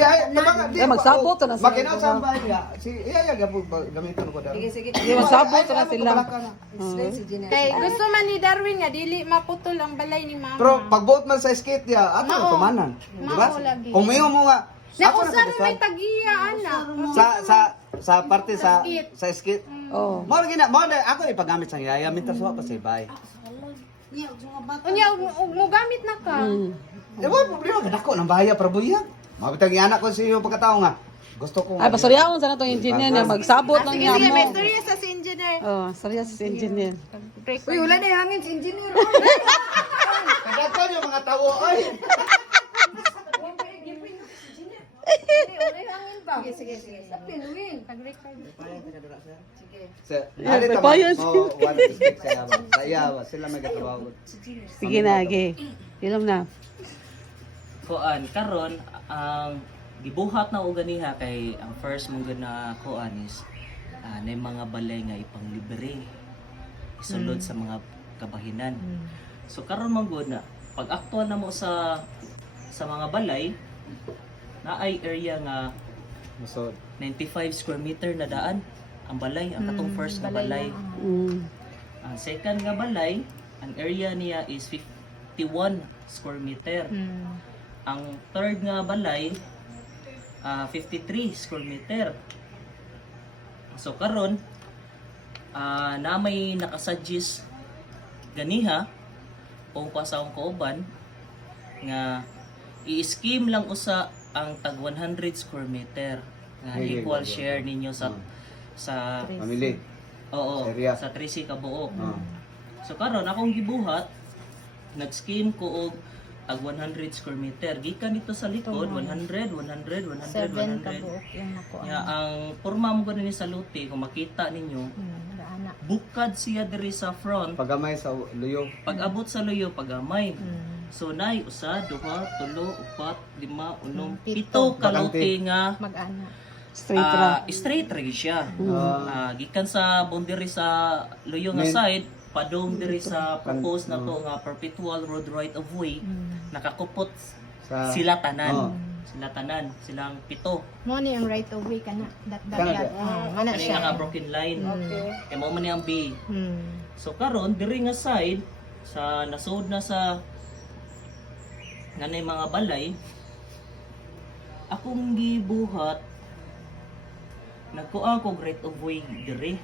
Di ay tabaga di. Magsabot na sila. Makina sa bahay niya. Si iya po gamiton ko daw. Sige. Di magsabot na sila. Kay gusto man ni Darwin nga dili maputol ang balay ni mama. Pero pagbuot man sa skate niya, ato Mao. tumanan. Di ba? Mao lagi. Kung mayo mo nga ako Nausa na may tagiya ana. sa parte sa skate. Oh. Mo lagi na mo na ako ipagamit sa yaya minta suwa pa sa bahay. Unya mo gamit na ka. Di ba problema kadako nang bahaya para buyag. Mabitang anak ko sa iyo pagkatao nga. Gusto ko. Ay, pasoryaon sana tong engineer niya. Magsabot ng Sige, niya sige, mo. may storya sa si engineer. Oh, sorry sa engineer. Uy, wala na yung hangin si engineer. Kadako yung mga tawo ay. Sige. Sabihin, Win. Ali ta bayan mo. One skate kaya ba. Saya ba sila may katrabaho. Sige na, ge. Ilom na. Kuan karon ang gibuhat na og ganiha kay ang first mong na kuan is na mga balay nga ipanglibre isulod sa mga kabahinan. So karon man gud na pag aktual na mo sa mga balay na ay area nga So 95 square meter na daan ang balay, ang katong first nga balay. Ang second nga balay, ang area niya is 51 square meter. Ang third nga balay 53 square meter. So karon na may nakasuggest ganiha o pasawang kauban nga i-scheme lang usa ang tag 100 square meter nga equal share ninyo sa family. oo Area. sa 13 ka buok. So karon akong gibuhat nag-scheme ko og tag 100 square meter gikan dito sa likod 100 7 ka buok yung nakuha. ya ang porma mo gani sa lote kung makita ninyo Daana. bukad siya diri sa front Pagamay sa luyo. pag-abot sa luyo pagamay. So nay usa, duha, tulo, upat, lima, unom, pito ka lote nga Mag-ana. Straight ra. straight ra gyud siya. Gikan sa boundary sa luyo nga side padong diri sa propose na to nga perpetual road right of way nakakupot Sa sila tanan. Silang pito. Mo ni ang right of way kana. Kana Dat. Ana Kani siya. nga broken line. Kay mao man ni ang B. Hmm. So karon diri nga side sa nasud na sa nganay mga balay akong gibuhat nagkuha ko right of way diri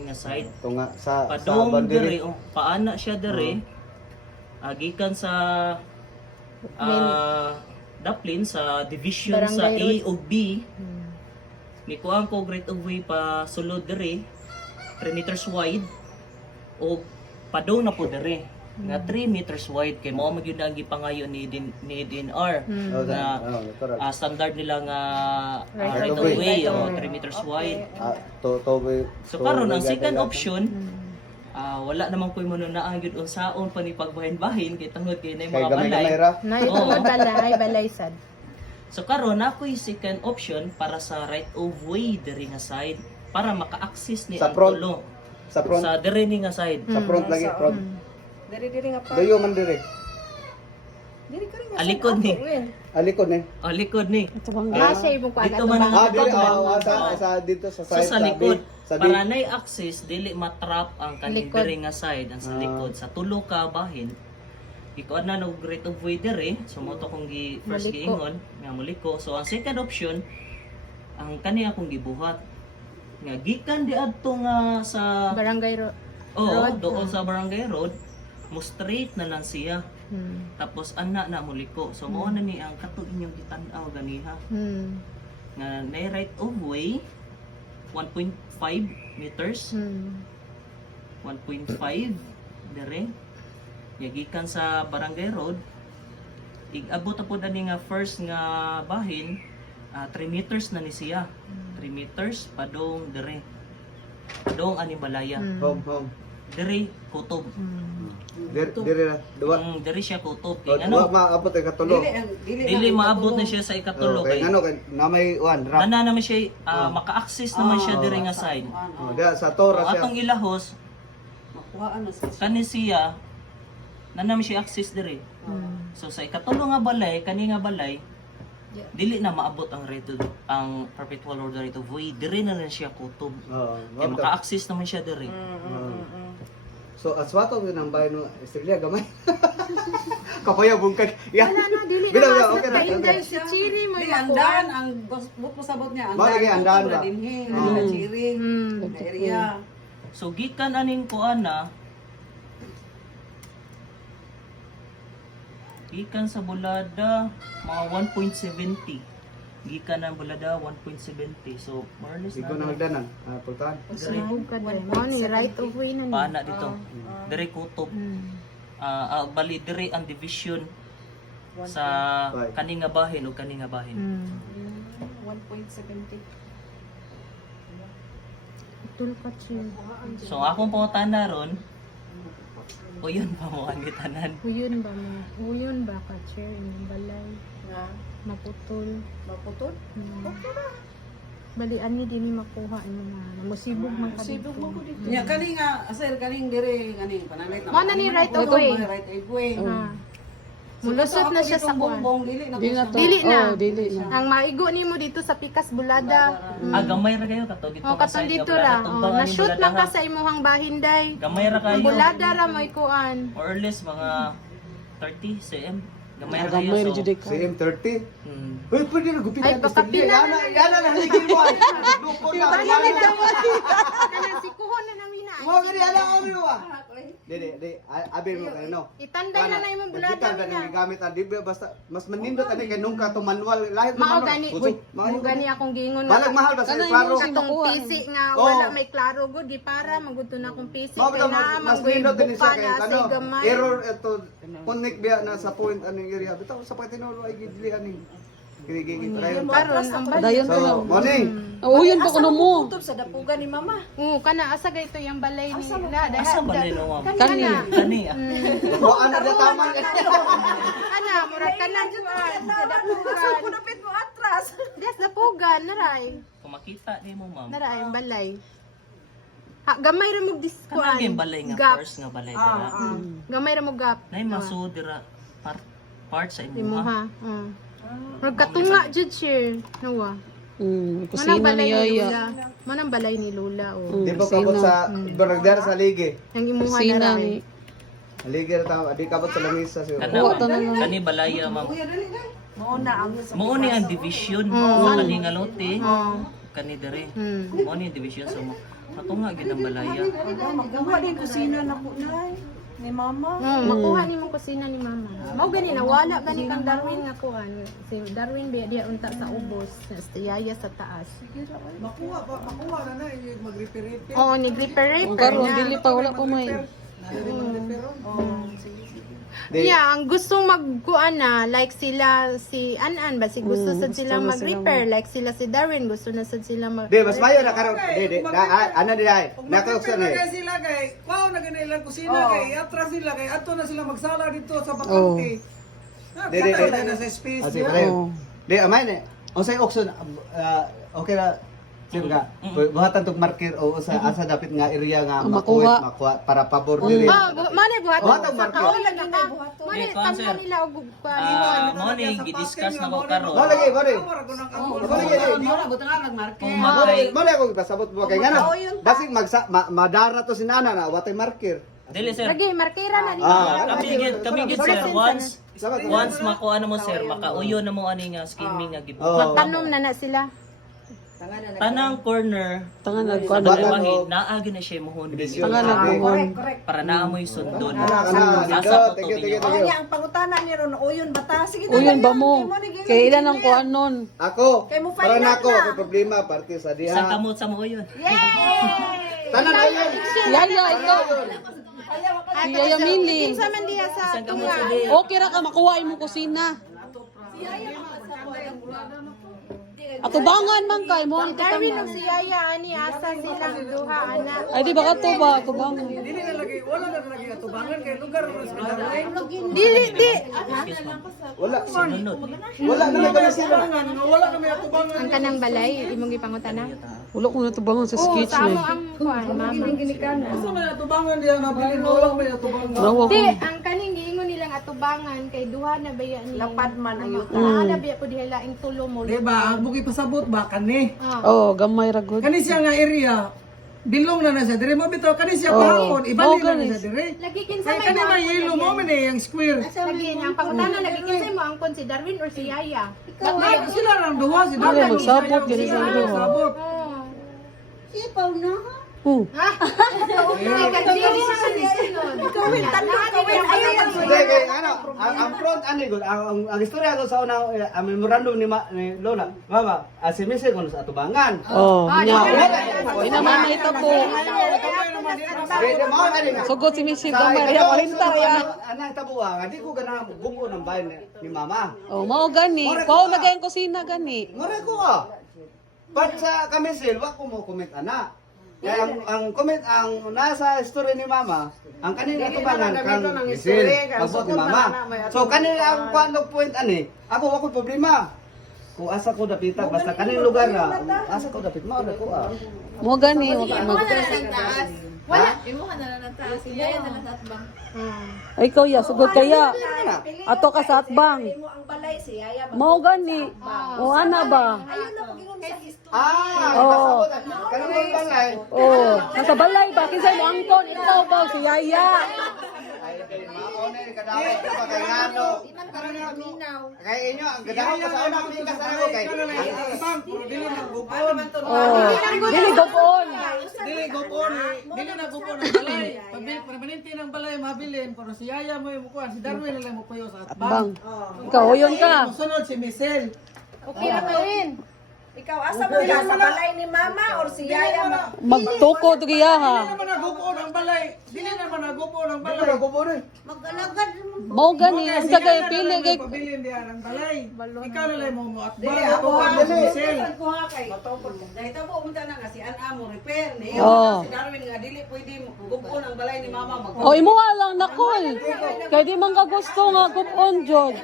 nga side tunga sa padong boundary. diri paana siya diri gikan sa Daplin sa division sa A Barangay ug B ni kuha ko right of way pa sulod diri 3 meters wide o padong na po diri nga 3 meters wide kay mao magyud ang gipangayo ni DNR Oh, na correct. standard nila nga Right right of of way. way o 3 meters wide. So karon ang second option wala namang koy manunaan gyud unsaon pa ni pagbahin-bahin kay tungod kay nay Kay mga gamay balay. ra. Nay Oo. balay sad. So karon ako'y second option para sa right of way diri nga side para maka-access ni Sa ang front. tulo Sa front, sa diri ni nga side. sa front lagi front. Diri nga pa. Luyo man dire. Diri ka rin nga. Alikod ni. Win. Alikod ni. Likod ni. Ito bang Nasa ibong kuan Dito ato man ba? ang- Dire Oo. sa dito sa So side sa likod Sa para nay access dili matrap ang kaning Likod. diri nga side ang sa likod sa tulo ka bahin. Ikuan na no great of way diri. So mo to kung first Muliko. giingon nga muliko. So ang second option ang kani akong gibuhat nga gikan di adto nga sa Barangay Road. doon sa barangay road mo straight na lang siya. Tapos ana na muliko. So mao na ni ang kato inyong gitan-aw ganiha nga nay right of way 1.5 meters 1.5 dire gikan sa barangay road igabot po dani nga first nga bahin 3 meters na ni siya 3 meters padong dire padong ani balaya home. dire kutob Dire na duwa. dire siya kutob Oh, kay duwa ano maabot ay katulo. dili maabot na siya sa ikatulo Kay kay ano kay na may one rap. ana naman siya maka-access naman siya dire nga side Diya sa tora siya. atong ilahos kani siya na naman siya access dire. So sa ikatulo nga balay, kani nga balay dili na maabot ang perpetual order rate of way, dire na lang siya kutob. Oo. Kaya maka-access naman siya dire. So aswato yun ang bahay no Estrella gamay. Kapaya bungkag. Yeah. Wala na, dili Bilang na lang, mas okay na, nagkainday okay. si Chiri mo Di, yung andan, ang bukod sabot niya. Ba, lagi, andan ba? Dinhi, Oo. chiri, area. So gikan aning kuana, gikan sa Bulada mga 1.70. Gikan ang Bulada 1.70. So more or less Sigo na hagdanan. Pultahan. Bugad ba? Mao ni right of way na ni. paana dito. Dire kutob. Bali dire ang division sa kaninga bahin o kaninga bahin. 1.70. Tul ka Chiri. So akong pangutana ron, o yun pa mo ang gitanan. Huyon ba mo? Huyon ba ka Chiri inyong balay? Nga, Maputol. maputol. Bali ani dinhi makuha mo na. Musibog man ka dito. Nya kani nga, sir, kaning dire, kani, panamit na. Mo na ni right of way. Right of way. Mulusot na siya sa kuan. Bongbong, dili na Dili na to. Dili na. Oh, dili na. Ang maigo nimo dito sa Pikas Bulada. Gamay ra kayo kato dito O katong dito ra. Na-shoot man ka sa imuhang bahinday. Gamay ra kayo. Ang Bulada ra mo ikuan. More or less mga 30 cm. Gamay ra kayo. Gamay ra So, jud ka. CM30. mm, Uy, pwede na gupitan. Ay, pakapila na Yana na higil mo. Lupon na. Kana sikuhon na namin na. Mo gani ala ko niyo ah. Di, abi mo kayo no. Itanday na na imong Bulada Kita na na. gamit ang dibe basta mas manindot ani kay nung ka to manual lahat Mao gani, mo gani akong giingon nga. Balag mahal ba sa Kanang klaro. imong Katong PC nga Oo. wala may klaro gud di para magudto na akong PC Mao kay bitaw na mas mangoy nindot din siya buka kay na sa ano. gamay. Error ito connect biya na sa point aning area. Bitaw sa patinulo ay gidli aning gigigit kayo. Karon ang bali. Dayon to lang. So, morning. Oh, yun pa kuno mo. Kutob sa dapugan ni mama. Kana asa gayto yung balay ni na asa ba nila ma'am? Kani. Kani ah. Kuan na dia tama. Kana murag kana kuan sa dapugan. Kunapit mo atras. Des dapugan naray. Kung makita nimo ma'am. Naray ang balay. Ha, gamay ra mo Kanang diskuan. balay nga Gap. first nga balay dira. Gamay ra mo gap. Nay maso dira part sa Imo imuha. ha. Murag katunga jud sir. Nawa. Manang Kusina balay ni ni Yaya. Lola. Manang balay ni Lola oh. Di ba kabot sa barangdar sa ligi? Ang imuha Kusina na ni. ray. Ligi ra ta, di kabot sa lamisa siguro. Kani balaya ma'am. Mao na ang Mao ni ang division sa kani nga lote. Oh. Kani dire. Hmm. Mao ni ang division so matunga gid ang balaya. magawa din kusina na ko nay ni mama. Makuha ni mong kusina ni mama. Mao gani na wala gani kang Darwin nga kuan. Si Darwin biya dia unta sa ubos, sa Yaya sa taas. Makuha na na, mag-repair. Oo, ni repair Ang karon dili pa wala pa may. Di, Yeah, ang gusto magkuan na like sila si Anan ba si gusto sad sila gusto na mag-repair like sila si Darwin gusto na sad sila mag di mas mayo na karon. Di, ana di ay. Nakauksan na eh. kay sila kay, wow na ganailang kusina kay, atras sila kay, ato na sila magsala dito sa bakante. Di, Katay na sa space. Ate, diba? pare. Di, amay na. Unsay auction okay na. Sige ka. Buhatan tog marker o sa asa dapit nga area nga Makuha. makuha para pabor diri. mane buhat Buhat ang sa market. kaon lagi na mane Okay, kuan, tanda sir. nila og kuan Mao ni gi-discuss na ko karon. Mo lagi, mo lagi. Awara ko ng Mo lagi. Wala, buta nga nagmarket. Kung Mo magay lagi, mo lagi ako ipasabot mo kay ngano. Basig madara to si nana na watay marker. dili sir. lagi markera na nila Kami gid sir Salamat. once makuha na mo sir makauyo na mo ani nga skimming nga Oh. gibuhat. magtanom na sila Tanang corner Tangan nagkuan sa Bata, bahay oh. naagi na siya mohon Bisyon. Tangan nagkuan. para naamoy sundon. Kana, Asa kana. ko to Thank you. Kanya ang pangutana ni ron uyon bata. Sige Uyon ba mo? Kay ilan ang kuan nun? Ako. Kay mo Para find na out ako, na. may problema parte sa Sa diha. kamot sa mo yun. Tanan ayon. Yaya ito. Si Yaya Mili. kinsa man diha sa Isang kamot tunga sa di. Okay ra ka makuha imong kusina. Atubangan man kay mo. Darwin ug si Yaya ani asa silang duha ana Ay di ba kato ba atubangan? Dili na lagi, wala na lagi atubangan kay lugar na sa Darwin. dili di Wala. Sunod. Wala na may sila. Wala na may atubangan. ang kanang balay imong gipangutana Wala ko natubangan sa Oo, sketch sa amo na. ang kuan mama Asa may atubangan diyan na bilin, wala may atubangan. Rawa ko. di ang kaning giingon nila nga atubangan kay duha na baya ni. Lapad man ang yuta. Ana biya po diha laing tulo mo. Di ba, ang buki pasabot ba kani? Oh, gamay ra gud. Kani siya nga area. Bilong na siya dire mo bitaw kani siya Oh. pahapon, ibalik Oh, na siya dire. Lagi kinsa Kay kani may yellow mo man eh, yung square. Lagi ang pangutana lagi kinsa mo angkon si Darwin or si Yaya. Bakit sila lang duha si Ano, Darwin. magsabot, gani sa duha. Magsabot. Oh. Ay kadili na sa sunod. Kawin, tanong kawin. Hindi, kay ano, ang front ano gud, ang istorya ko sa una, ang memorandum ni Lola. Mama, si Mrs. kono sa atubangan. Oh, nya. Di naman mahitabo. Kaya mo ani nga. Sugod si Miss gamay ra palintar ya. Anang tabuang, di ko ganahan gumbo ng bayan ni Mama. Oh, mao gani. Pao na gayang kusina gani. Ngore ko ah. But sa kamisil, wa ko mo comment ana. Kaya ang comment ang nasa story ni Mama, ang kanina tubangan kang isil, pagbot ni Mama. So kanina ang kuan point ani, ako wa ko problema. Kung asa ko dapita basta kaning lugar na, asa ko dapit mo ko ah. Mao gani. Wala. Ay ikaw ya, sugod kaya. Ato ka sa atbang. Mao gani. O ana ba? Ah, kanang balay. Oh, nasa balay ba kinsa mo angkon ikaw ba si Yaya? Ay, maone kadawat ka pa kay ngano. Kay inyo ang gadawat ko sa una pikas ako kay. Bang, dili na gupon. Oh, dili gobon. Dili gupon. Dili na gupon ang balay. Permanente ng balay mabilin pero si Yaya mo yung kuan, si Darwin na lang mo puyo sa Atbang. Ikaw uyon ka. Sunod si Michelle. Okay ra kawin. Ikaw, asa mo ka sa balay ni Mama or si Yaya mo? Magtukod giya ha. Dili naman nagupon ang balay. Dili naman nagupon ang Dili balay. ko po rin. Mao gani sa kay pili kay Pabilin diyan ang balay. Ikaw na lang mo at Dili, ba ako ko ang si Michelle. kuha kay. Dahil tabo mo na nga si Ana mo repair ni. Oh. Si Darwin nga dili pwede gubon ang balay ni Mama mag. O imuha lang nakol. Kay di man ka gusto nga gubon jud.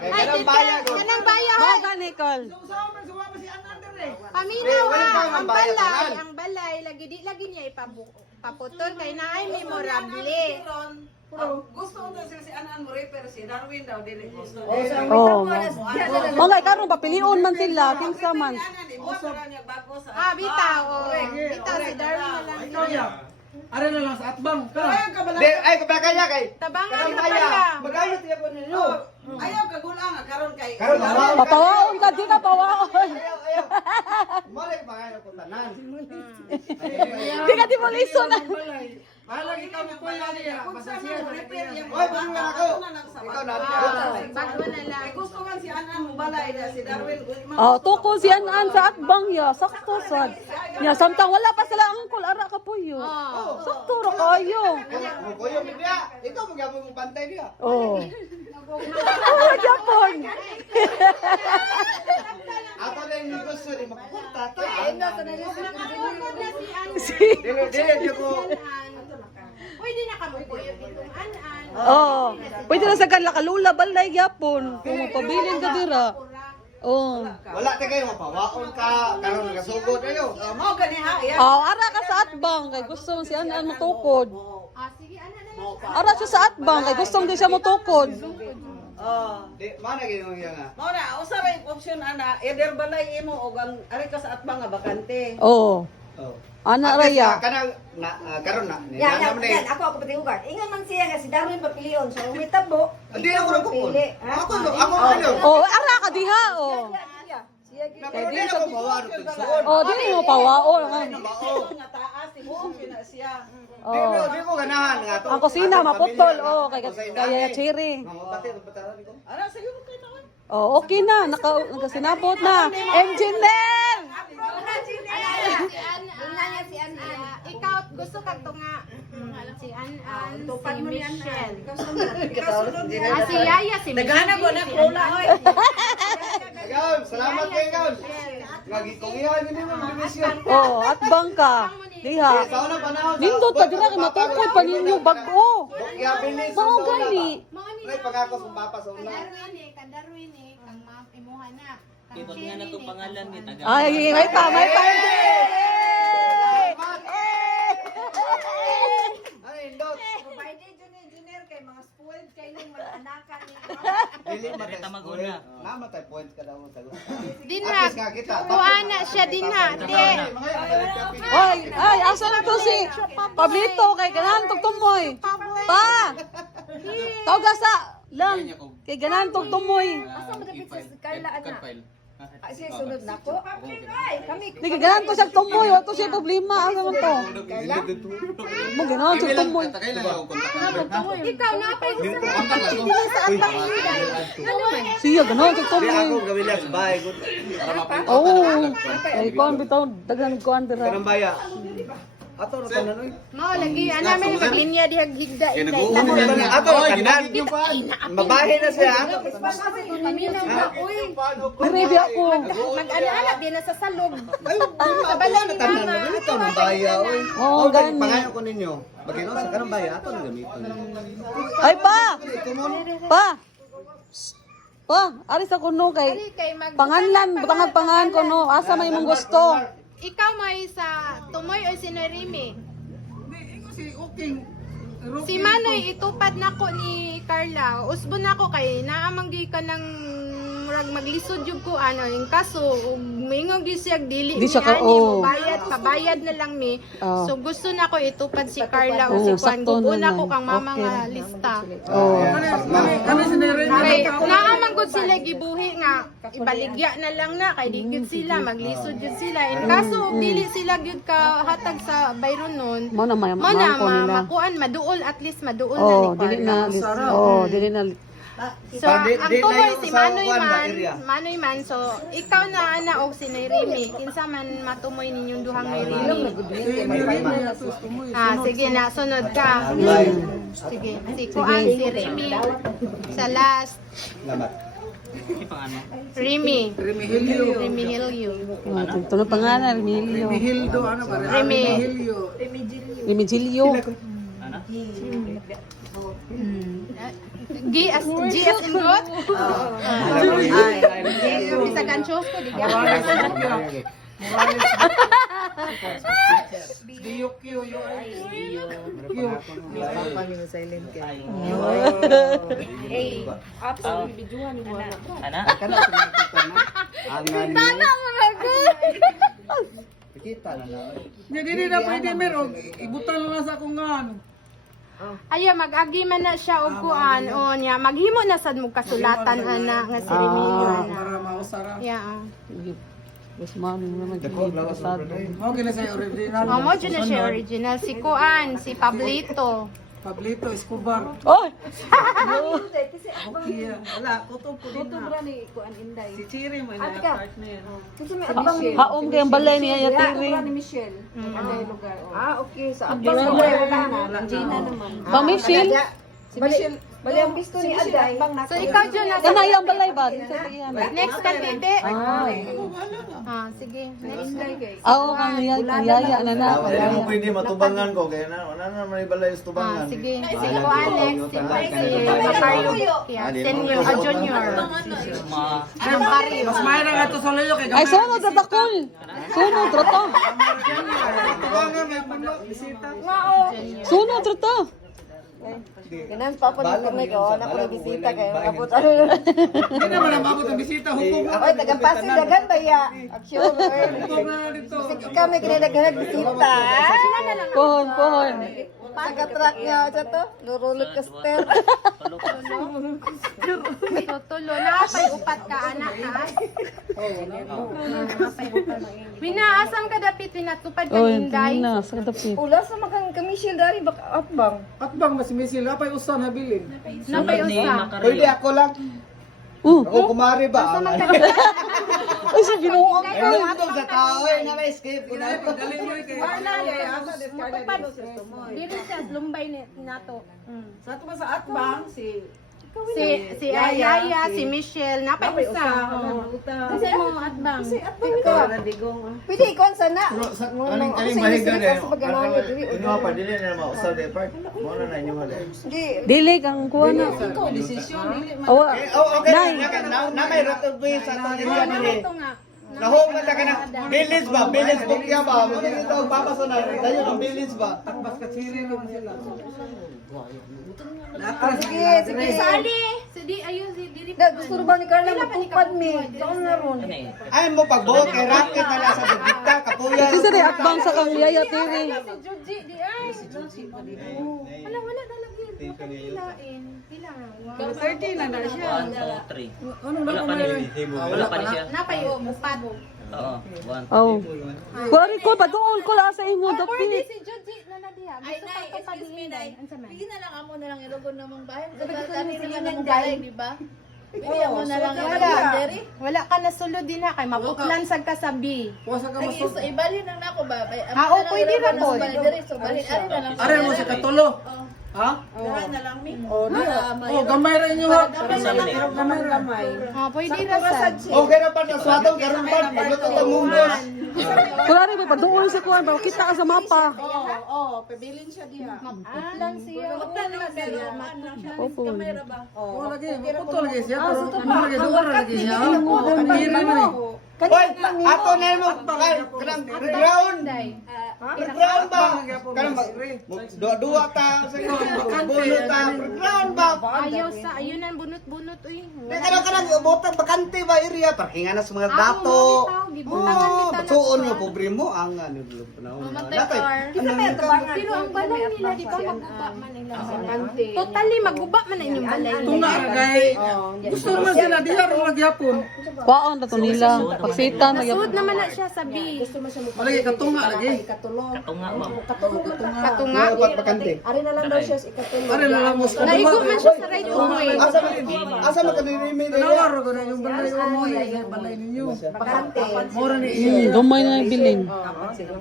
Kay kanang bayan ko. Kanang baya. Mao gani kol. Usawa man suwa mo si Anander eh. Paminaw Wala ka ang ang bayan, balay, tanan. ang balay lagi di lagi niya ipaputol kay naay memorable. Gusto mo sila si Ana mo repair si Darwin daw dili gusto. Oh. Mao nga karon papilion man sila kinsa man. Gusto ra niya bago sa. Ah, bitaw. Bitaw si Darwin na lang. Ikaw ya. Are na lang sa atbang. Ayaw ka bala. Di ay kabaka niya kay. Tabangan Kanang na baya. pala. Magayot niya po ninyo. Ayaw ka gulang nga karon kay. Karon mawaon ka. Papawaon ka di ka pawaon. Ayaw, ayaw. Malay mga ko tanan. Di ka di mo lison na. Malang ikaw mo kuya niya. Basta siya sa repair niya. Oy, pag nga ako. Ikaw na. Bago na lang. Ay gusto man si Ana mo balay na si Darwin. Oh, tuko si Anan sa atbang ya, sakto sad. Ya samtang wala pa sila angkol ara ka puyo. Sakto ra kayo. Kuya mi dia. Ikaw magyapon mo bantay dia. Oh. Oh, Japon. Ako na yung gusto ni makupunta ta. Dili ko. Pwede na kamo kuya itong an-an. Oh. Pwede na sa kanla kalula balay gyapon. Kung mapabilin ka dira. Oh. Wala ta kayo mapawaon ka. Karon nagasugod ayo. Mao gani ha. Iya. Oh, ara ka sa atbang kay gusto man si Anan matukod. Ah, sige, ana na lang. Ara siya sa atbang kay gusto di siya matukod. Oh. Di mana gyud nga. Mao na usa ra yung option ana. Either balay imo o ang ari ka sa atbang nga bakante. Oh. Oh. Ana raya. Kanang karon na. Yan, ako patiugan. Ingon man siya nga si Darwin papilion. So, umitabo. Hindi ako nagkupon. Pili, ha? Ako ano. Oh, ara ka diha oh. Pero di ako mawaro to suon. Oh, di mo pawaon. Nga taas tibuok na siya. Di ko ganahan nga to. Ang kusina maputol oh kay kaya cherry. Pati pataran ko. Ara sige mo kay taon. Oh, okay na. Nakasinabot na. Engineer! Si An-an. Ikaw, gusto ka to nga. Si An-an, si Michelle. Ah, si Yaya, si Nagana Michelle. ko na pula oy. Ikaw, salamat kay ikaw. Nagikugihan ni mo division. Oh, at bangka. Diha. Sa unang panahon. Nindot ta dira kay matukod pa ninyo bag-o. Ya bilis. Mao gani. Nay pagako sa papa sa una. Kadarwin eh, kang ma'am, imuha na. Ibang nga na itong pangalan ni Taga. Ay, may pa. Ay, indot. Dili matay Kita maguna. square. Namatay points ka daw sa gusto. Dinha. At least nga kita. Kuha na siya dinha. Di. Ay, asa na to si Pablito kay ganahan tong tumoy. Pa! Tawag sa lang. Kay ganahan tong tumoy. Asa mo dapat sa Carla ana? Kasi sunod na ko. Kami. Di kay ganahan to siya tumoy, wa to siya problema asa man to. Mo ganahan to tumoy. Ikaw na pa Siya ganahan to Di tumoy. ako gawin lang sa bahay ko. Oh. Ay kuan bitaw daghan kuan dira. Kanang baya. Ato ra tanan oy. Mo lagi ana may maglinya dihag higda inday. Ato ra tanan. Mabahe na siya. Ready ako. Mag-ana di na sa salog. Ay, kabala na tanan. Ganito ng baya oy. Oo, gani. Pangayo ko ninyo. Bagino sa kanang baya ato na gamiton. Ay pa. Pa. Pa, ari sa kuno kay Kay panganlan, butang pangan ko no. Asa may imong gusto? Ikaw may sa tumoy o sinarimi. Hindi, ikaw si Uking. Si Manoy itupad nako ni Carla. Usbon nako kay naamanggi ka ng murag maglisod jud ko ano yung kaso mingog gyud siya dili Di siya niya ka- ni oh. bayad kabayad na lang mi. Oh. So gusto nako itupad si Carla o Oh, si Juan. sakto Gusto na nako lang. kang mama Okay. nga lista. Oh. Kami sinirene. Kay naamang gud sila gibuhi nga ibaligya na lang na kay di gyud sila maglisod gyud sila. In kaso dili sila gyud ka hatag sa bayron nun. Mo na may Mo na ko nila. makuan maduol at least maduol Oh, na ni dili Carla. na. Oh, dili na. So, Di- ang di tuloy layo si sa Manoy kuwan ba, man, area? Manoy man, so ikaw na ana o si Nairimi, kinsa man matumoy ninyong duhang Nairimi. Ah, sige na, sunod ka. Sige, si Kuan, si Rimi, sa last, Salamat. Pang ano? Rimi, Remihilio. Rimi Hilio. Oh, tunod pangalan Emilio. Remihildo, ano ba? Remihilio. Remigilio. Ano? G as in good? Bisa ganchos ko, di ka? Diyokyo, Ana? Kana pinagtutuan na. Ang ngani. Kita na na. oy. Hindi na pwede meron. Ibutan lang sa akong ano. Ayo, mag-agi man na siya og kuan, o niya, maghimo na sad mo kasulatan, ana, nga si Rimi, ana. Para mausara. Yeah. Mas mami mo naman Dako lawas na pasado. Mo gina sa original. Oh, mo dyan na siya original. Si Kuan, si Pablito. Pablito Escobar. Oy! Wala, kutob ko din na. Si Chiri mo na partner. Kasi may abang Haom kay ang balay niya yatiri. Ah, okay. Sa abang wala na. Gina naman. Pa Michelle. Bali ang bisto ni Aday. So, ikaw dyan na. Kanay ang balay ba? Sa tiyan. Next ka, Tete. Ah. Ah, sige. Next. Ako kang yaya na na. Kaya mo pwede matubangan ko kaya na wala na may balay sa Ah, tubangan. sige. Si Kuan next. Si Macario. Yeah, senior, junior. Macario. Mas mayroon nga ito sa layo kay Ay, sunod na takol. Sunod, troto. Sunod, troto. Ganun pa po nung kami ko. Anak ko na bisita kayo. Abot Hindi naman ang mabot ang bisita. Hukom na. Oy, taga-Pasig dagan ba ya? Action. Hukom na dito. Sige kami kinadaghan bisita. Pohon, pohon. Taga-truck niya sa to. Lurulog ka ster. So, tulo. Nakapay upat ka, anak, ha? Minaasam ka dapit, pinatupad ka, Oy, Inday. na, sa kadapit. Ula sa makang kamisyel dari baka atbang. At bang mas misil, apay usan habilin. Napay Sunod ni usa. Pwede Macario. ako lang. Oh, Ako kumari ba? ay, sa binuang Ay, lumutong sa tao eh, na may escape ko na. Matupad. Dito siya, lumbay ni nato. Sa ito ba sa atbang, si Si Ayaya, si Michelle, napay usa. Kasi mo atbang. Ikaw na digong. Pwede ikon sana. Kaning mahiga na yun. Ino pa, dili na mausaw de part. Mo na inyo hali. Hindi. Dili kang kuha na. Desisyon, dili man. Awa. Okay, na may ratod ba yun sa atong area nila. Ito nga. Nahong ka na village ba? Village bukya ba? Ano yung ito papasa na? Tayo ng village ba? Takbas ka chiri naman sila. Sige, sali. Sidi ayun si diri. Gusto ba ni Carla magtupad mi? Kaon na ron. Ano eh? Ay mo pagbuot kay racket na lang sa dagita, kapuya. Kasi rin akbang sa kang Yaya TV. Judgy di ay. Wala dalagi. Pilain. Pila nga. 30 na siya. 1, 2, 3. Wala pa ni. Wala pa ni siya. Napayo mupat. Oo, 1. Oh. Kuwari ko, patuol ko lang sa imo, Pwede dapit. si Judgy na na diha. Ay, Gusto nay, pa excuse me, nay. Ansa man? Bigyan na lang amo na lang ilogon namong bahay. Sabi ko Kani sa naman mga namong day. bahay, di ba? Bigyan mo na lang wala. yung dere. Wala ka na sulod din ha kay maputlan sa kasabi. Puwasa ka Ay, masuk. so ibalhin lang nako ba? Oo, pwede ra po. So balhin ari na lang. Are mo sa katulo. Ha? Dara na lang mi. Oh, gamay ra inyo ha. Gamay. Pwede ra sa. Okay na pa na swatong karon pa pagluto ta munggos. Kuwari may patuol sa kuwan, para kita ka sa mapa. Pabilin siya diha. Maputlan siya. Maplan lang pero Opo. kamera ba? Oh, lagi, maputo lagi siya. Pero ano lagi, duwara lagi siya. Ang hiri man eh. Hoy, ato na mo kanang ground. Ground ba? Kanang dua ta sa bulo ta ground ba? Ayaw sa ayun ang bunot-bunot uy. Kanang botang bakante ba area parkingan na sa mga dato. Suon mo pobre mo ang ano panahon. Pero ang balay nila di ba maguba man nila. Totally maguba man na inyong balay. Tunga ra kay. Gusto naman sila diha ro magyapon. Kwaon na to nila. Pagsita, Sud naman na siya sabi. Lagi katunga lagi. Katunga, ma'am. Katunga. Dapat bakante. Ari na lang daw siya sa ikatulo. Are na lang mo sa Naigo man siya sa right umoy. Asa man kanini Nawar ko na yung balay ko mo balay ninyo. Bakante. Mora ni Gamay na yung bilin.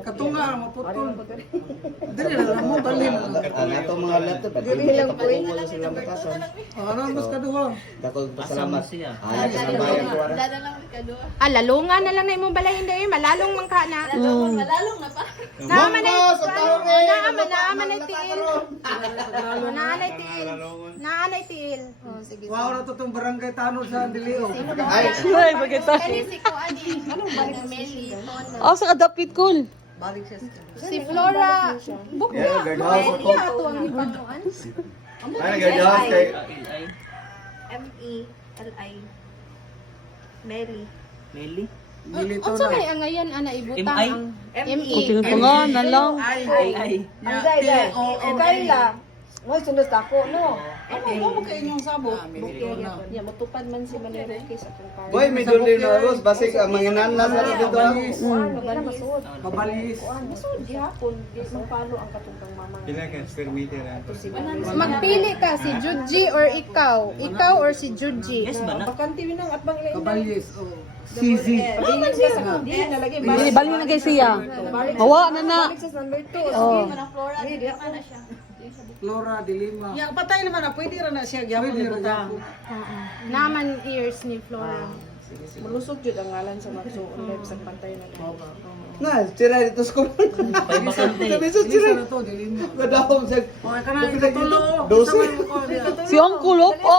katunga maputol. Dili na lang mo balin. ang ato mga laptop dili lang po wala sila matasan. Ano mas kaduha? Dako pasalamat. siya. Ay kasabayan ko ara. Dada lang mi kadua. Lalungan na lang na imong balay hindi malalong man ka na. Malalong na pa. Naaman na Mangos, sa tao rin. naaman na tiil. Naanay tiil. Naanay tiil. Oh sige. Wow na to tong barangay tanod sa Dilio. Ay, Ay, pagkita. Kani si ko ani. Anong balik Meli? Oh, sa kadapit cool. Si Flora. Bukya. yeah, guard house ako. Iya ato ang ipanuan. Ay, guard house kay Ay, M-E-L-I. Mary. Meli. Dilito Unsa na. may angayan ana ibutang MI? ang M-E. Tinuntungan na lang. Ay. Ang gaya. O Carla. Mo sunod ako, no? Mo kay inyong sabot. Ya, matupad man si Manero kay sa kong boy, may duli na rose basig ang mga nanas na dito. Wala masuod. Mabalis. Masuod gihapon. Di mo palo ang katungkang mama. Pila ka square meter ato. Magpili ka si Judgy or ikaw. Ikaw or si Judgy. Yes ba na? Bakante winang at bang ilain. Mabalis. Oh. Sizi. Pabilin siya sa kundi nalagay ba? Bali, bali na kay siya. Hawa na na. Balik sa number 2. Oh. Mana Flora, di pa na siya. Flora Dilima. Ya patay naman na pwede ra na siya gyapon Pwede ni ra butang. Naman ears ni Flora. Malusog jud ang ngalan sa magsuon live sa pantay na. Na, tira dito school. Pay bakante. Kami sa Isa tira. na to Dilima. Gadahom sa Okay ka na ikatulo. Dose. Si Uncle, oo.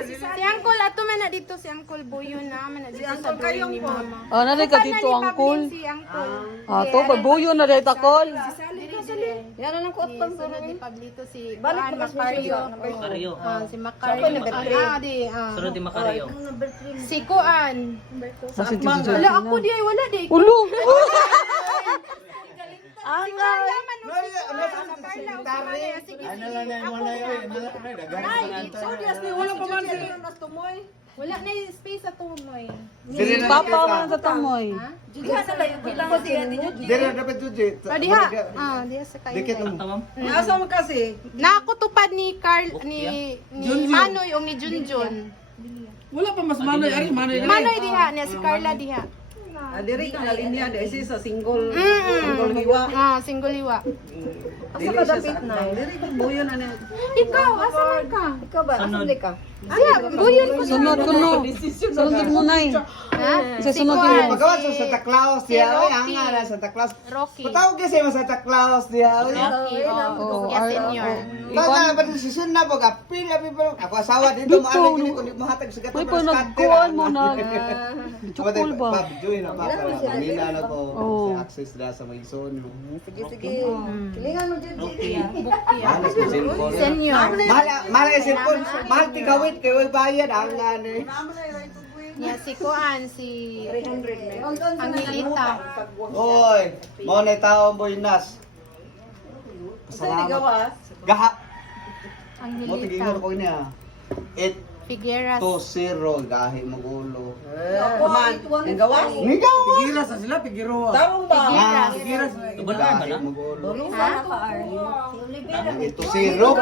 Si Uncle, ato man na dito si Uncle Buyon na. Man na dito sa buhay ni Mama. Ah, nalay ka dito, Uncle. Si Uncle. Ato, pagbuyo na rin takol. Yan na lang ko atong Sunod ni Pablito si Balik Juan mo kasi Macario. Macario. Si Macario. Sunod di Macario. Si Kuan. Kasi dito Wala ako di ay wala di. Ulo! Angay! Ano lang na mo na yun. Wala pa man sila nas tumoy. Wala na yung space sa tumoy. Dire na Papa man sa tamoy. Diha na lang bilang si Dire na dapat tuji. O diha. Diha sa Dikit kayo. mo. Tamam. Asa man kasi? Nakakutupad ni Carl, ni Manoy o ni Junjun. Wala pa mas manoy. Ari manoy. Manoy diha, niya si Carla diha. Diri ka na linya dahil sa single Mm. liwa. Single liwa. Asa ka dapit na? Diri ka buyon ani. Ikaw, asa man ka? Ikaw ba? Asa ka? buyon ko Sunod ko no. Sunod mo na eh. Ha? Isa Si sunod Kuan. yun. Pagkawan sa Santa Claus diya. Si Oy, Rocky. ang nga na Santa Claus. Rocky. Patawag kasi mo Santa Claus diya. Oy. Rocky, Oh, Kaya senior. Baka ba si Sun na pag apil pero ako asawa dito Dito, maalig no. ni kundi mahatag sa gato. Uy, pa nagkuhan mo na. Chukul ba? Pa join na pa para mina na ko Oh. si access da sa may zone. Sige, sige. Kilingan mo dyan, Okay. Mahal sa cellphone. Senior. Mahal ang cellphone. Mahal tigawit kay way bayad ang ani. Yeah, si Kuan, si Angelita. Oy, mo na taong boynas. Salamat. Gawas. Gaha. Mo tigingor Angelita. ko niya. 8 Figueras. to 0 gahi magulo. Man, ang gawas. Nigaw. Pigiras na sila, pigiro. Tarong ba? Figueras. Pigiras. Double R ba Gahi na? magulo. Ha? Gahi to 0.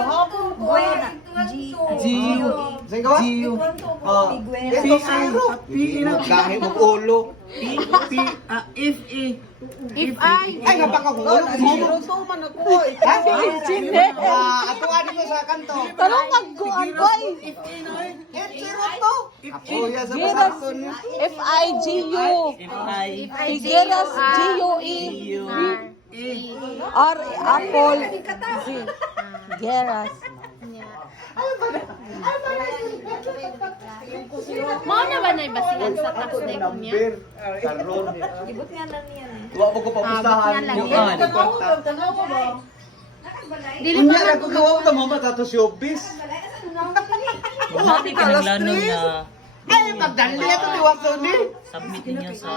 Gio. Sing gawa? Gio. Oh. Ito 0. Gahi magulo. If If I. Ay napakagulo. Luto man ako. Sinde. Ato ani ko sa kanto. Tarong magkuhan ko eh. Et 0 to. Ako ya sa Giras. pasakon niya. F-I-G-U. F-I. Figueras, G-U-E. R, Apple. Z. Figueras. Mao na ba na basilan sa tax deck niya? Number. Karon. Ibot nga lang yan eh. Wa ko papustahan. Ah, lang Bukan. Tanaw ko ba? Dili Unya pa ra ko gawa ta mama tato showbiz. Buhati ka ng lanon na Ay pagdali ato di waso ni. submit niya sa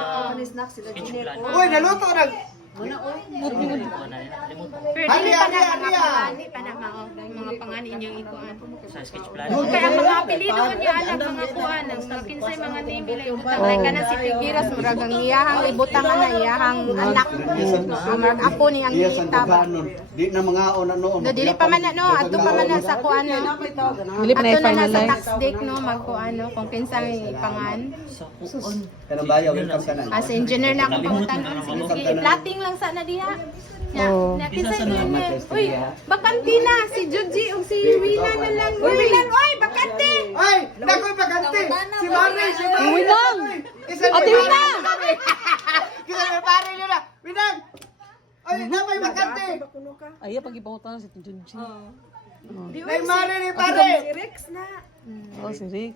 speech plan. Uy naluto na. Limutan ko na yan. Limutan ko. Pero Ali, dili pa ali, na ali, mga ah. pangani pa na mga pangani inyong ikuan. Sa sketch plan. Kaya ang mga apelido niya alam mga kuan, ang kinsay mga name nila ibutang like kana si Figueras murag ang iyahang ibutang na iyahang anak. Murag apo ni ang Iya sa Angelita ba. ganon. Di na mga ona noon. Do dili pa man na no, adto pa man na sa kuan no. Dili pa na Ato na na sa i-finalize. tax deck no magkuan no kung kinsay ipangan. Sa kuon. Kanang bayaw welcome ka na. As engineer na akong pangutan. Sige, plating lang sa na diha. Ya, Oh. na kinsay niya. Uy, bakante na si Joji ug si Wina na lang. Uy, Wilan, oy, bakante. Ay, nakoy pagante. Si Mare, si Mare. Winang! Isa Ate Winang! Kita may pare niyo na. Winang. Ay, nakoy pagante. Ay, pag-ipangutan si Junji. Nay Mare ni pare. Oh, si Rex.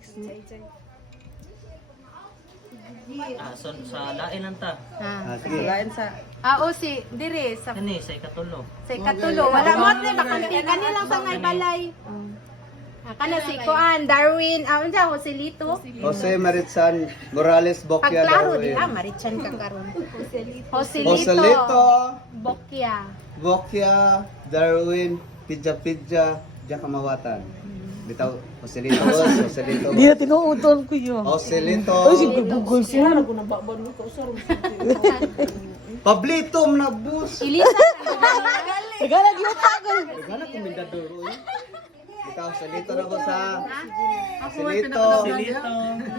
So, sa lain lang ta. Ah. Sige. Lain sa O si dire sa Kani, sa ikatulo. katulo. Wala mo te bakante kani lang sa ngay balay. Kana si Kuan, Darwin, unsa Joselito. Jose Maritsan Morales Bocchia Pagklaro Darwin. di Marichan ka karon. Joselito Joselito, Bokya. Bocchia Darwin Pidja Pidja Jakamawatan. Bitaw Joselito Joselito. Di na tinuudol ko yun. Joselito. Ay, si Google siya. Pablitom na bus. Elisa. Nagalag yung tagal. Gana komendador oy. Bitaw Joselito na ko sa Joselito. Silito.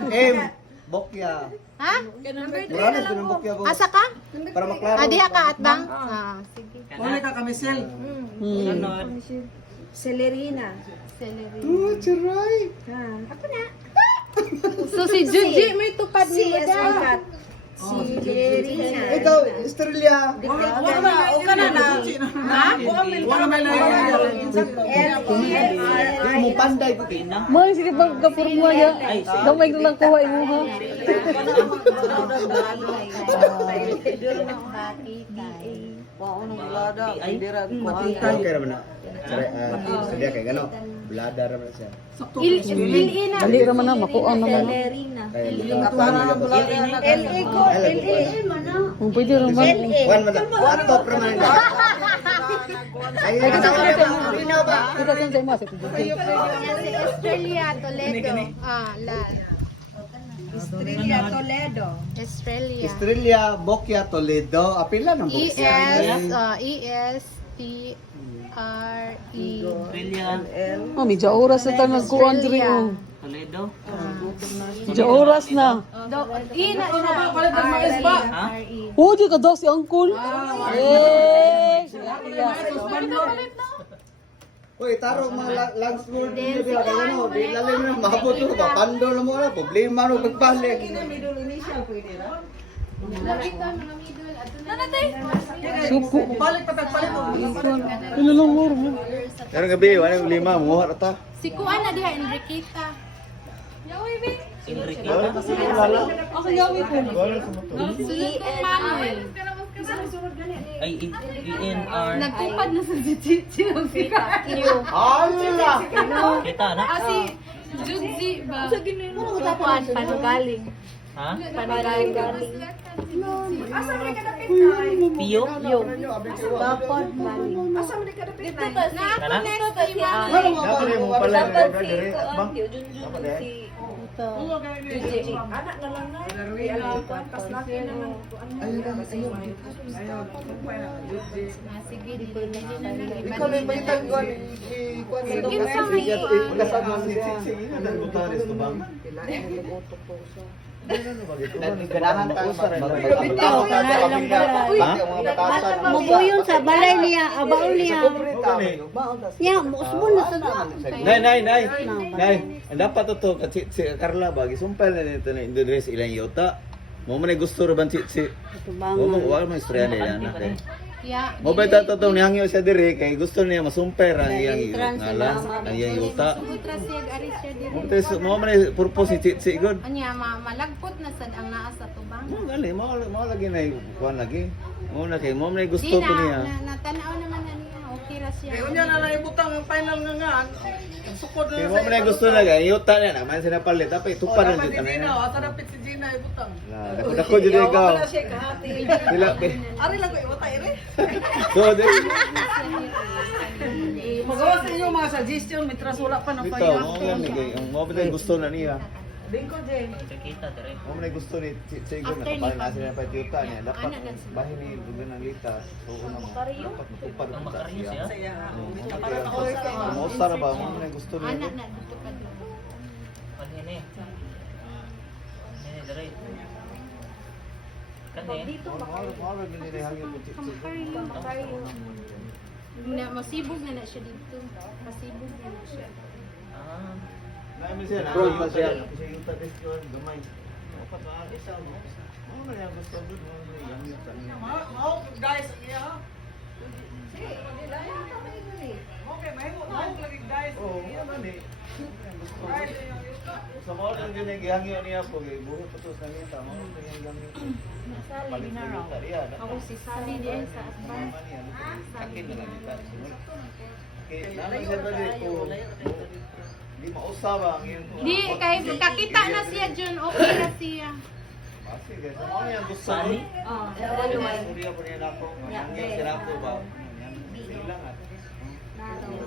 M Bocchia. Ha? Morales ko ng Bocchia ko. Asa ka? Para maklaro. Diha ka at bang? Sige. Wala ka kamisel. Sunod. Celerina. Celery. Oh, chiray. So si Juji may tupad Si ni Madam. Escogat. Celerina. Ikaw, Estrella. o ka na na. Ha? Wala may layo. Di mo panday ko kay na. May, sige pagkapurma ya. Damay na lang kuha mo ha. Paano bulada? Dira ko Okay ra man na. Sabi kay gano. Blada ra man siya. Ilina. Dali raman na, makuha naman. Celerina. Kay L.A. ko. L.A. Kung pwede naman. Wan man na. Top ra man na. Ay, linaw ba? Ika saan sa imas? Si Estrella Toledo. Lal. Estrella Toledo. Estrella. Estrella Bocchia Toledo. Apila ng Bocchia. E-S-T-R-E. Brilliant. Oh, medyo oras na tayo nagkuhan diri oh. Toledo. Medyo oras na. Ina siya. Ha? Oh, di ka daw si Uncle. Eh, Uy, taro mga lunch roll din diya ano, di lalim na mabot to, papando na mo na problema no pagbalik. Kini middle initial pwede ra. Suko. Balik patagpalit mo. Ilalong mo. Karong gabi wala yung lima mo ta. Si Kuan na diha Enriqueta. Enrique. Ako yawi ko. Si Manuel. Ay, ENR. Nagtupad na sa Chichi ng Fika. Allah. Kita na? Si Judzi ba? Sa ginoo. Kuan panugaling. Ha? Panugaling galing. Pio? Dapat balik. Kana? Wala mo pala. Sige, di ko na Ikaw na yung palitag ko Mabuyon sa balay niya, abaon niya. Niya, usbon na sa Nay, dapat to si Carla ba gisumpal na nito na Indonesia ilang yota. Mo man ay gusto ra ban si. Mo mo wala man istorya nila na kay. Ya. Mo ba ta to ni hangyo sa dire kay gusto niya masumper ang iyang ngalan, ang iyang yuta. Sutra siya ari siya diri. Mo tes mo man ay purpose si god. Anya malagpot na sad ang naa sa tubang. Mo gali mo lagi na kuan lagi. Mo na kay mo man ay gusto Di ko niya. natanaw naman na niya. Okay ra siya. Kaya unya na lang ibutang ang final nga. Sukod Kay na mo man ay gusto na kay yuta na naman sila palit tapi tupad ang Dapat juta si Gina, na. ata dapat si Gina ibutang. Dako jud ikaw. Wala siya kahati. Sila Ari lang ko iwatay re. so de Magawa sa inyo mga suggestion, mitras wala pa na bitaw file. mo man ni kay mo ba gusto na niya. Bingko din. Kita dire. Mo man gusto ni Chigo na kapal na sila pa yuta niya dapat bahin ni dugan ng lita. So una mo dapat matupad Ang mo ta makariyo siya. siya. Mo sara ba mo man gusto Anak niya. na dito ka doon. Panhini. Nene dire. Kani? Mo gini ni hangyo ko Chigo. Na masibog na siya dito. Masibog na siya. Ah. Namin siya na. Pro siya. Kasi yuta des yun gamay. Dapat ba isa mo. Mo man yang gusto gud mo ni hangyo sa niya. Mao guys iya ha. Okay, mahimo lagi guys. Oh, mo man ni. Sa mo lang gini gihangyo niya po kay buhot patos na niya tama. Mo yung gamit. Sali na raw. Ako si Sally din sa Asban. Di mausaba ang iyong Di, kahit kakita na siya dyan, okay na siya. Sige, sa mga yung gusto mo. Sali? Suriya po niya ako. Hanggang sila ko ba? Ilang at.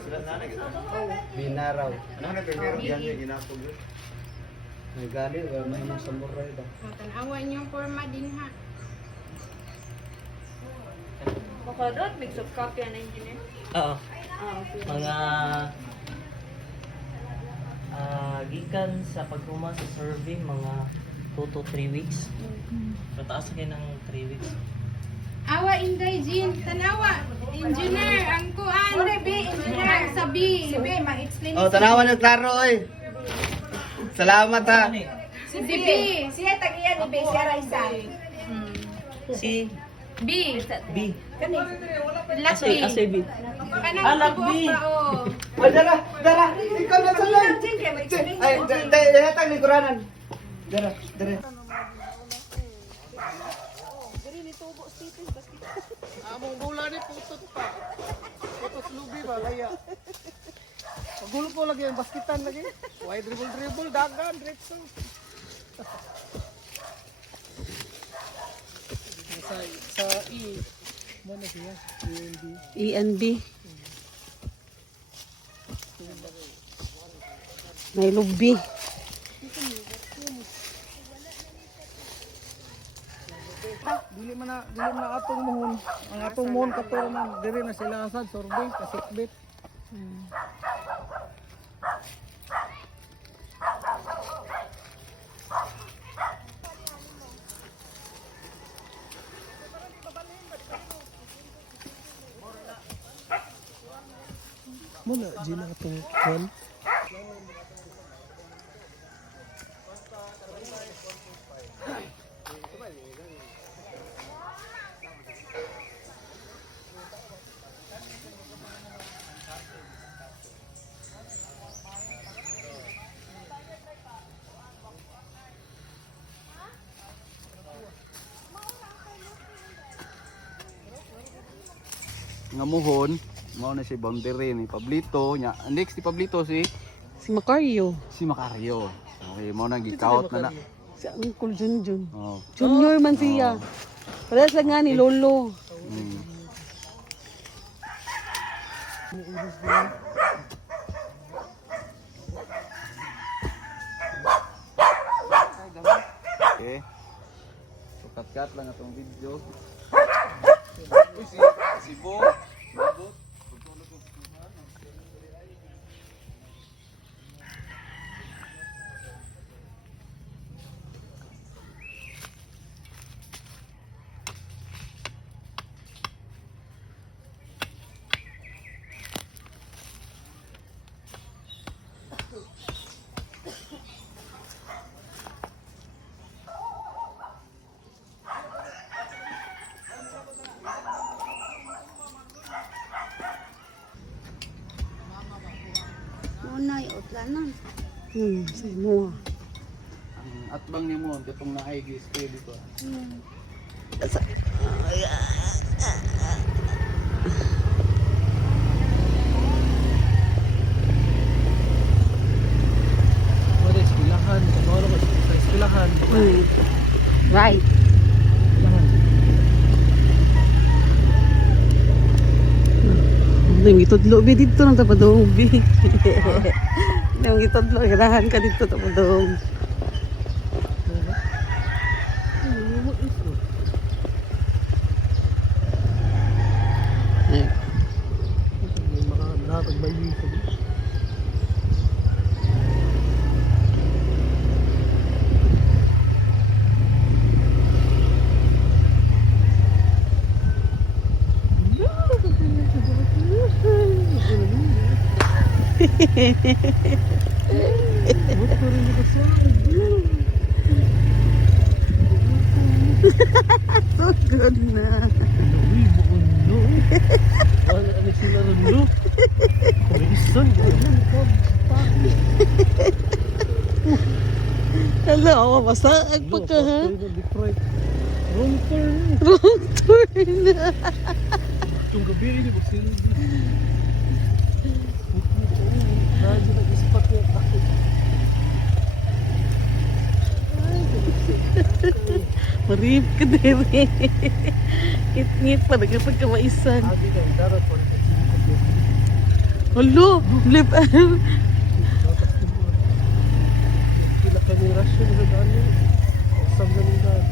Sila nanay kita. Binaraw. Ano na pero yan yung ginako yun? May gali, may mga samurai ba? Tanawa niyong forma din ha. Makadot, mix of copy and engineer. Oo. Mga gikan sa paghuma sa survey mga 2 to 3 weeks. Pataas kayo ng 3 weeks. Awa Inday Jean, tanawa. Engineer, ang kuan. Engineer, sa B. Si B, ma-explain Oh, tanawan niyo klaro oy. Salamat ha. Si B. Siya tagiyan ni Be, siya ra isa. Si B. B. Lucky. Asa B. Kanang Lucky. tibuok pa, oh. Ay, dara. Ikaw na sa lang. Ay, hatag ni Kuranan. Dara. Among bola ni putot pa. Putot lubi ba laya. Pagulo po lagi ang basketan lagi. Why dribble dagan diretso. Sa E mo na siya. ENB. May lubi. Dili man na atong mohon. Ang atong mohon katuro man diri na sila asad sorbet kasikbit. Muna, di na itong kwan. Ngamuhon, mao na si boundary ni Pablito nya. Next si Pablito si Macario. Macario. Okay, mao na gikaut na na. Si Uncle Junjun. Oh. Junior man siya. Parehas lang nga ni Lolo. Mm. Okay. So cut lang atong video. Uy, si Bo. Unay, utlanan. Si Moa. Ang atbang ni mo katong naay gi-spray dito. Wala, ispilahan. Ano ba? Sa ispilahan. Right. Nang itudlo bi dito nang tapadong bi. Nang itudlo ganahan ka dito tapadong. Ay, May mga nakatagbayi ko. so good na. Uy, buon no. Ano sila rin no? Kurisan. Hello, ako masaag pa ka ha. Wrong turn. Wrong turn. Itong gabi ini sila din. Radyo nag-spot yung takot. Marip ka din eh. Ngit-ngit pa nagkapag kamaisan. Sabi ka, darat po rin. Hello, blip. Kila kami rasyon sa daan yun. Asam na ng daan.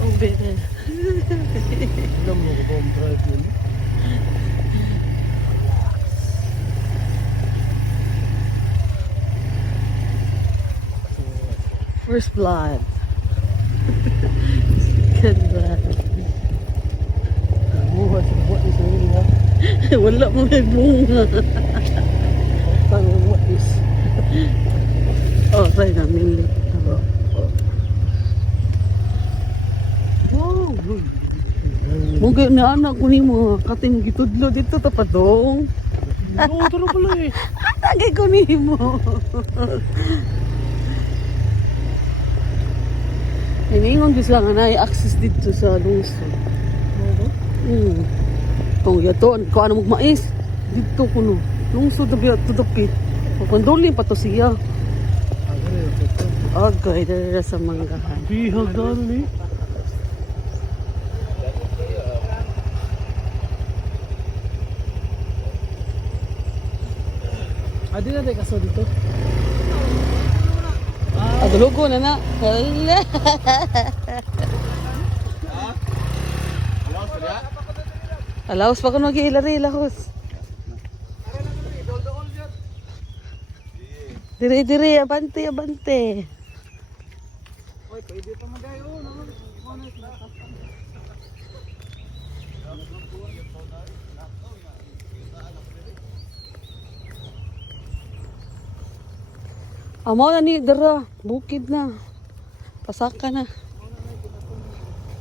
Oh, bebe. Alam mo ko ba ang drive yun? First blood. Second blood. Buha sa buhat is really ha. Wala mo may bunga. Tangan what is. Oh, try namin. Wow! Mungkin na anak ko ni mo. Kating gitudlo dito tapadong. Oo, taro pala eh. Tagay ko ni mo. Iningon ko sila nga na access dito sa lungsod. Kung yato, kung ano magmais, dito ko no. Lungsod na biya tudupit. Pagpandulin pa to siya. Agay, dala sa manggahan. Bihag na ano ni. Adi na tayo kaso dito. Adulugo na na. Hala. Alaos pa ko nag-iilari, lahos. Dire, abante, abante. Oy, pwede pa magayo. Amo na ni dara, bukid na. Pasaka na.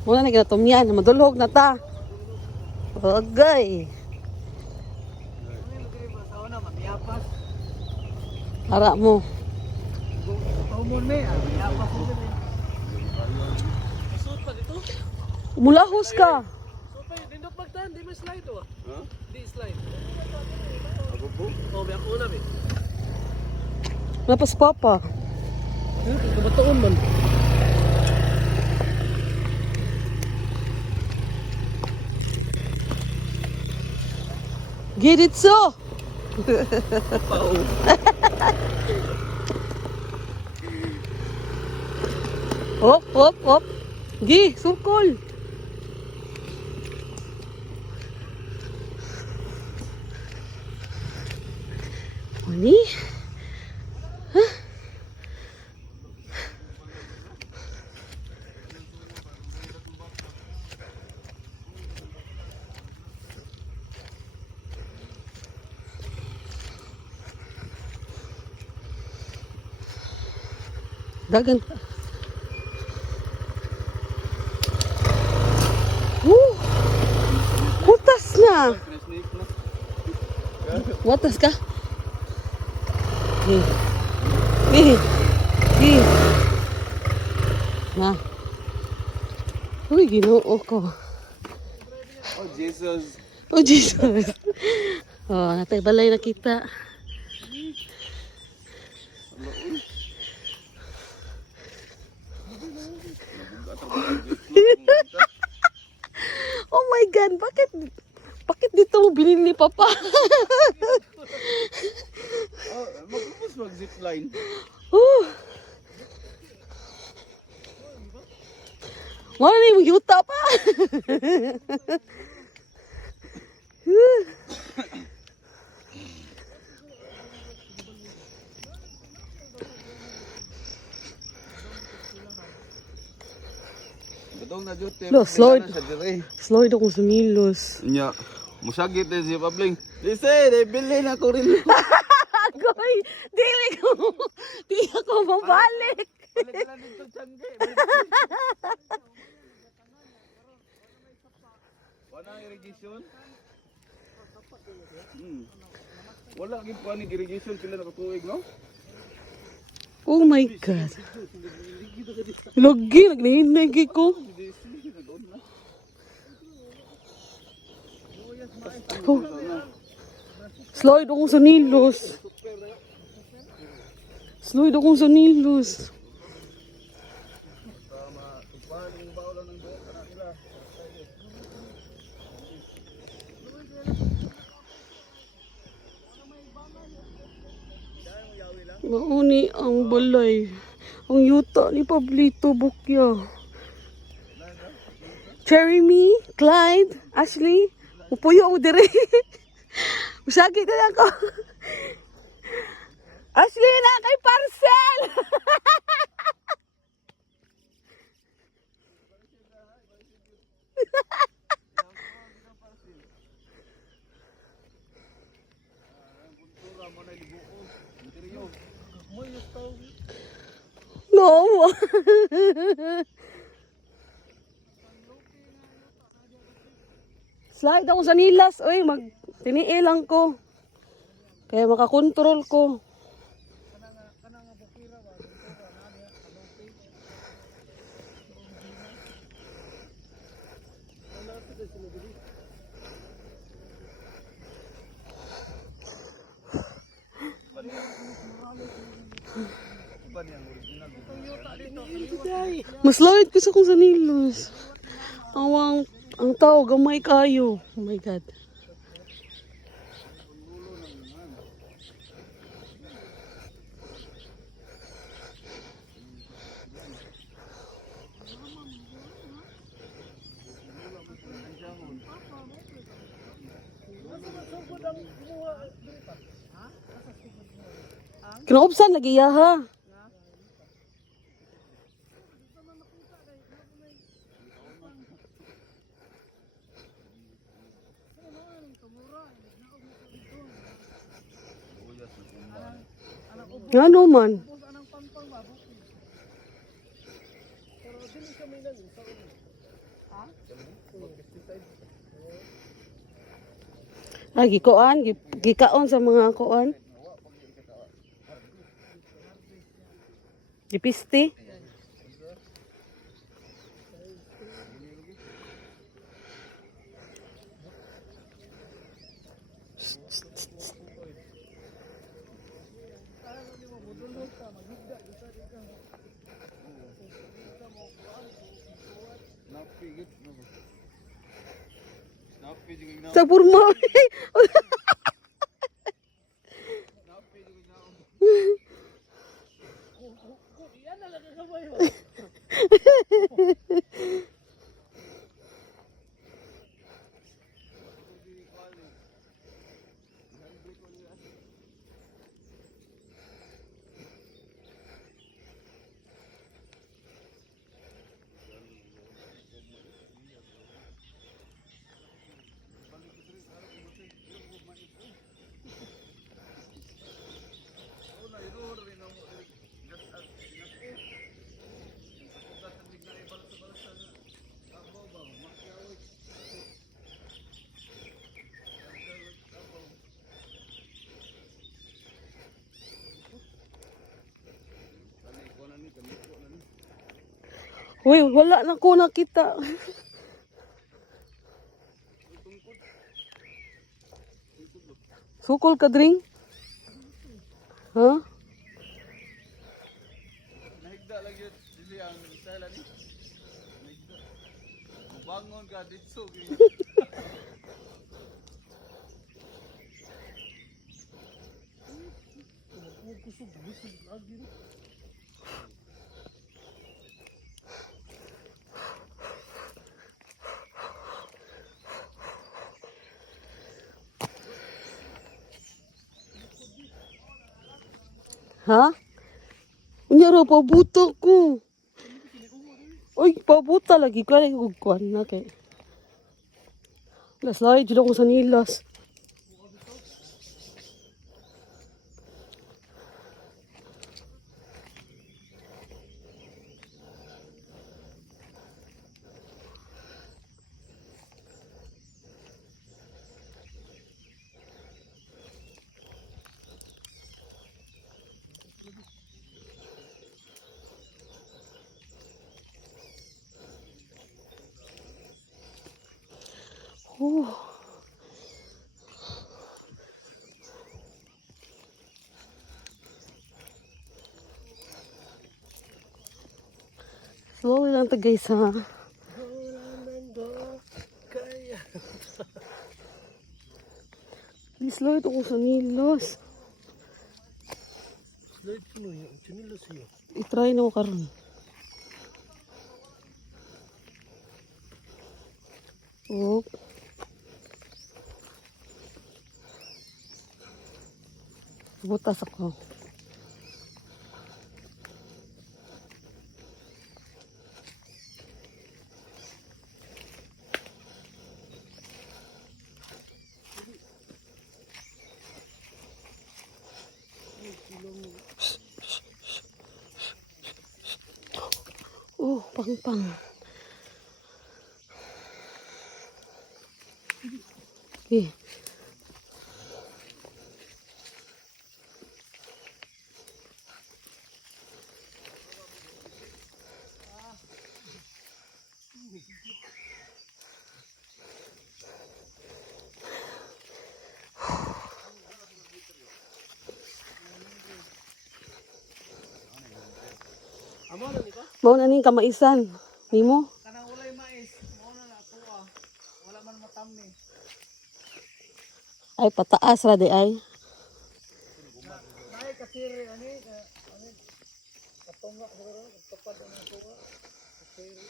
Muna na ginatumyan, madulog na ta. Bagay. Ara mo. Mulahos ka. So pa, nindot magtan, di mo slide oh. Di slide. Oh, biyak una mi. Napas papa. Kabataon man. Get it so. Hop, hop, hop. Gi, sukol. Ani? Hah? Dagan. Kutas na. Watas ka? Na. Uy, ginoo ko. Oh, Jesus. Oh, Jesus. Oh, natay balay na kita. Oh my God, bakit dito mo bilhin ni Papa? Magpapos mag-zipline. Wala na yung yuta pa. Badong na jud. Lo, slow daw kung sumilos. Nya, musagit din si Pabling. Di say, bili na ko rin. Agoy, di ako mabalik. Wala irrigation? Wala gid pa ni irrigation pila na katuig no? Oh my God. Lagi, nagnahinay ko. Oh. Slide akong sa nilos. Slide akong sa nilos. Mauni ang balay. Ang yuta ni Pablito Bukya. Jeremy, Clyde, Ashley, upuyo ako dire. Usagi ka lang ko. Ashley na kay parcel. No. Slide ako sa nilas. Uy, tiniil lang ko. Kaya makakontrol ko. Mas lawid ko sa kung sa nilos. Ang tao, gamay kayo. Oh my God. Kinaupsan lagi ya ha. Ano man? Ay, gikaon sa mga kuan. Gipisti. Sa purma. Uy, wala na ko nakita. Sukol ka dring? Ha? Nahigda lang yun, dili ang style ni. Nahigda. Bangon ka dito. Ha? Unya ra pabuta ko. Uy, pabuta lagi ko lagi kog kuan na kay. Las lay jud ko sa nilas. Slowly lang to guys ha. Please Lord, ako sa nilos. I-try na ko karon. Oh. Butas ako. Oh, pang-pang. Okay. Mao na ning kamaisan. Nimo? Kanang walay mais, mao na ako ah. Wala man matami. Ay pataas ra di ay. Nay kasiri ani katonga siguro tupad ang tuwa. Kasiri.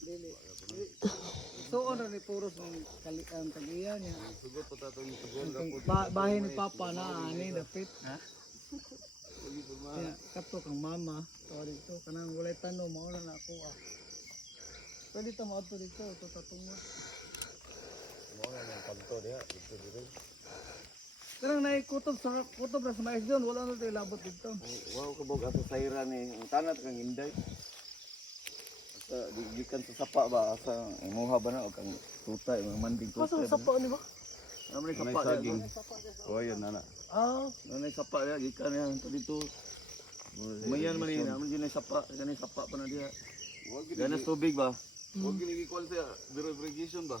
Dili. So ano ni puros ng kalikan tagiyan niya. Sugot pa tatong sugon Bahay ni Papa na ani dapit. Ha? Kato kang mama, tawa dito, kanang walay tanong, mauna na ako ah. Pwede ta mo ato dito, ito tatungod. Mauna na yung kanto diha, dito dito. Karang naikutob sa mais doon, wala na tayo labot dito. Wow, kabog ato sa ira ni ang tanat kang Inday. Asa gikan sa sapa ba asa imuha ba na o kang tutay mga manding tutay. Pasang sapa ni ba? Ano ni sapa saging. Oh, yun nana. Ah, Ano ni sapa ya gikan yan to dito. Mayan man ni naman din sapa, kanay sapa pa na diha. Ganas tubig ba? Huwag ginigikuan sa irrigation ba?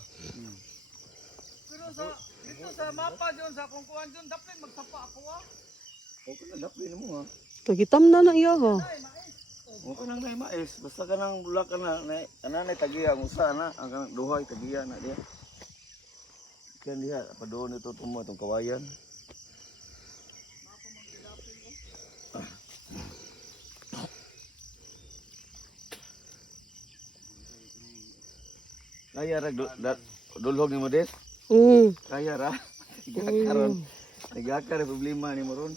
pero sa dito sa mapa doon sa kungkuan doon dapat magsapa ako ah. Okay na dapat mo ha. Kagitam na na iya ha. Okay nang nay mais, basta kanang bulak ka na nay tagiya ang usa na ang kanang duhay tagiya na diha. Kan diha pa doon ito tumo itong kawayan. Kaya ra dulhog ni mo des? Kaya ra. Igakaron. Nagakar problema ni mo ron.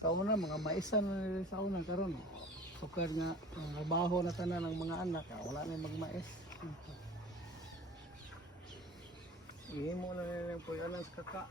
Sa una mga maisan na sa una karon. Sukad nga trabaho na tanan ng mga anak, wala na magmais. Ihimo na nila yung puyanan sa kaka.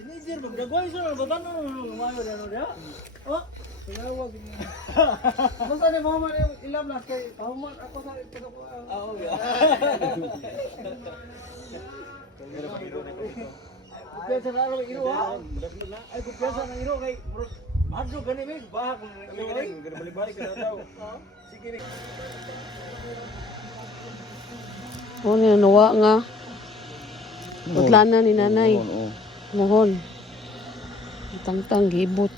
Teenager, magdagway sa batan na lumayo na dia. Oh, tinawag niya. Basta ni mo man yung ilam na kay pahuman ako sa pagko. Oo ya. Kupesa na ro iro ha. Ay kupesa na iro kay madro gani mi bahag ng balik ka daw. Sige ni. Oh, nawa nga. Butlana ni nanay. Mohon. Tangtang gibot.